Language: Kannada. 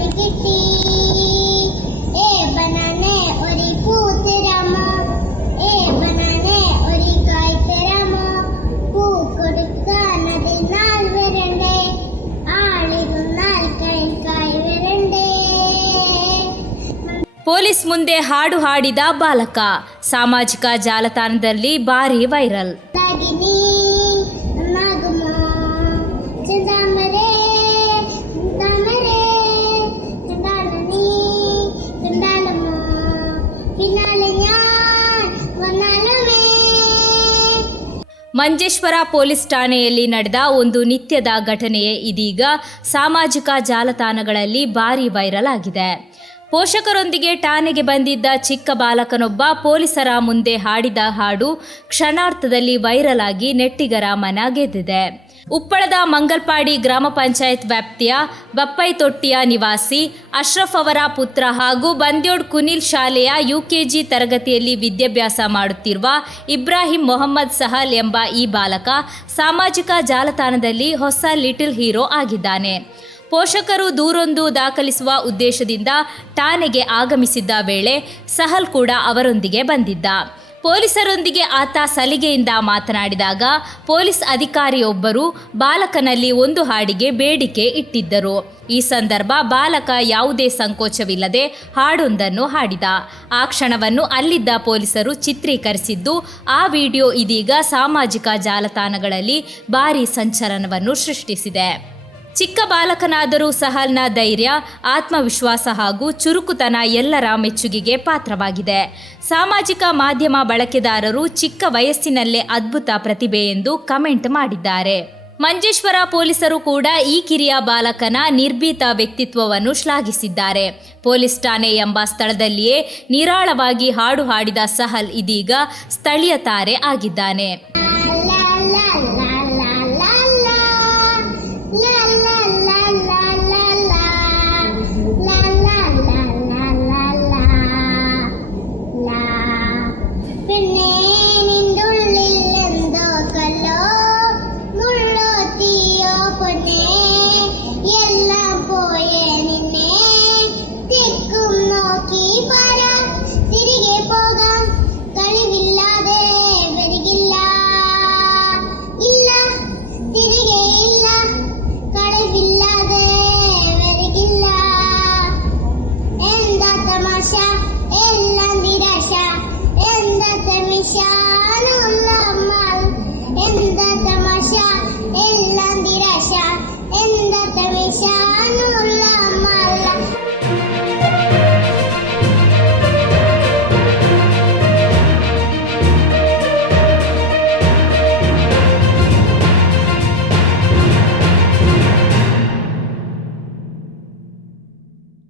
കിട്ടി ഏ ബനാനെ ഒരു പൂ തരാമോ ഏ ബനാനെ ഒരു കായ് തരാമോ പൂ കൊടുക്കാൻ അതിൽ നാൾ വരണ്ടേ ആളിരുന്നാൽ കൈ കായ് വരണ്ടേ ಪೊಲೀಸ್ ಮುಂದೆ ಹಾಡು ಹಾಡಿದ ಬಾಲಕ ಸಾಮಾಜಿಕ ಜಾಲತಾಣದಲ್ಲಿ ಭಾರಿ ವೈರಲ್ ಮಂಜೇಶ್ವರ ಪೊಲೀಸ್ ಠಾಣೆಯಲ್ಲಿ ನಡೆದ ಒಂದು ನಿತ್ಯದ ಘಟನೆಯೇ ಇದೀಗ ಸಾಮಾಜಿಕ ಜಾಲತಾಣಗಳಲ್ಲಿ ಭಾರಿ ವೈರಲ್ ಆಗಿದೆ. ಪೋಷಕರೊಂದಿಗೆ ಠಾಣೆಗೆ ಬಂದಿದ್ದ ಚಿಕ್ಕ ಬಾಲಕನೊಬ್ಬ ಪೊಲೀಸರ ಮುಂದೆ ಹಾಡಿದ ಹಾಡು ಕ್ಷಣಾರ್ಥದಲ್ಲಿ ವೈರಲ್ ಆಗಿ ನೆಟ್ಟಿಗರ ಮನ ಗೆದ್ದಿದೆ. ಉಪ್ಪಳದ ಮಂಗಲ್ಪಾಡಿ ಗ್ರಾಮ ಪಂಚಾಯತ್ ವ್ಯಾಪ್ತಿಯ ಬಪ್ಪೈತೊಟ್ಟಿಯ ನಿವಾಸಿ ಅಶ್ರಫ್ ಅವರ ಪುತ್ರ ಹಾಗೂ ಬಂದ್ಯೋಡ್ ಕುನಿಲ್ ಶಾಲೆಯ ಯುಕೆಜಿ ತರಗತಿಯಲ್ಲಿ ವಿದ್ಯಾಭ್ಯಾಸ ಮಾಡುತ್ತಿರುವ ಇಬ್ರಾಹಿಂ ಮೊಹಮ್ಮದ್ ಸಹಲ್ ಎಂಬ ಈ ಬಾಲಕ ಸಾಮಾಜಿಕ ಜಾಲತಾಣದಲ್ಲಿ ಹೊಸ ಲಿಟಲ್ ಹೀರೋ ಆಗಿದ್ದಾನೆ. ಪೋಷಕರು ದೂರೊಂದು ದಾಖಲಿಸುವ ಉದ್ದೇಶದಿಂದ ಠಾಣೆಗೆ ಆಗಮಿಸಿದ್ದ ವೇಳೆ ಸಹಲ್ ಕೂಡ ಅವರೊಂದಿಗೆ ಬಂದಿದ್ದ. ಪೊಲೀಸರೊಂದಿಗೆ ಆತ ಸಲಿಗೆಯಿಂದ ಮಾತನಾಡಿದಾಗ ಪೊಲೀಸ್ ಅಧಿಕಾರಿಯೊಬ್ಬರು ಬಾಲಕನಲ್ಲಿ ಒಂದು ಹಾಡಿಗೆ ಬೇಡಿಕೆ ಇಟ್ಟಿದ್ದರು. ಈ ಸಂದರ್ಭ ಬಾಲಕ ಯಾವುದೇ ಸಂಕೋಚವಿಲ್ಲದೆ ಹಾಡೊಂದನ್ನು ಹಾಡಿದ. ಆ ಕ್ಷಣವನ್ನು ಅಲ್ಲಿದ್ದ ಪೊಲೀಸರು ಚಿತ್ರೀಕರಿಸಿದ್ದು, ಆ ವಿಡಿಯೋ ಇದೀಗ ಸಾಮಾಜಿಕ ಜಾಲತಾಣಗಳಲ್ಲಿ ಭಾರೀ ಸಂಚಲನವನ್ನು ಸೃಷ್ಟಿಸಿದೆ. ಚಿಕ್ಕ ಬಾಲಕನಾದರೂ ಸಹಲ್ನ ಧೈರ್ಯ, ಆತ್ಮವಿಶ್ವಾಸ ಹಾಗೂ ಚುರುಕುತನ ಎಲ್ಲರ ಮೆಚ್ಚುಗೆಗೆ ಪಾತ್ರವಾಗಿದೆ. ಸಾಮಾಜಿಕ ಮಾಧ್ಯಮ ಬಳಕೆದಾರರು ಚಿಕ್ಕ ವಯಸ್ಸಿನಲ್ಲೇ ಅದ್ಭುತ ಪ್ರತಿಭೆ ಎಂದು ಕಮೆಂಟ್ ಮಾಡಿದ್ದಾರೆ. ಮಂಜೇಶ್ವರ ಪೊಲೀಸರು ಕೂಡ ಈ ಕಿರಿಯ ಬಾಲಕನ ನಿರ್ಭೀತ ವ್ಯಕ್ತಿತ್ವವನ್ನು ಶ್ಲಾಘಿಸಿದ್ದಾರೆ. ಪೊಲೀಸ್ ಠಾಣೆ ಎಂಬ ಸ್ಥಳದಲ್ಲಿಯೇ ನಿರಾಳವಾಗಿ ಹಾಡು ಹಾಡಿದ ಸಹಲ್ ಇದೀಗ ಸ್ಥಳೀಯ ತಾರೆ ಆಗಿದ್ದಾನೆ. 小鹿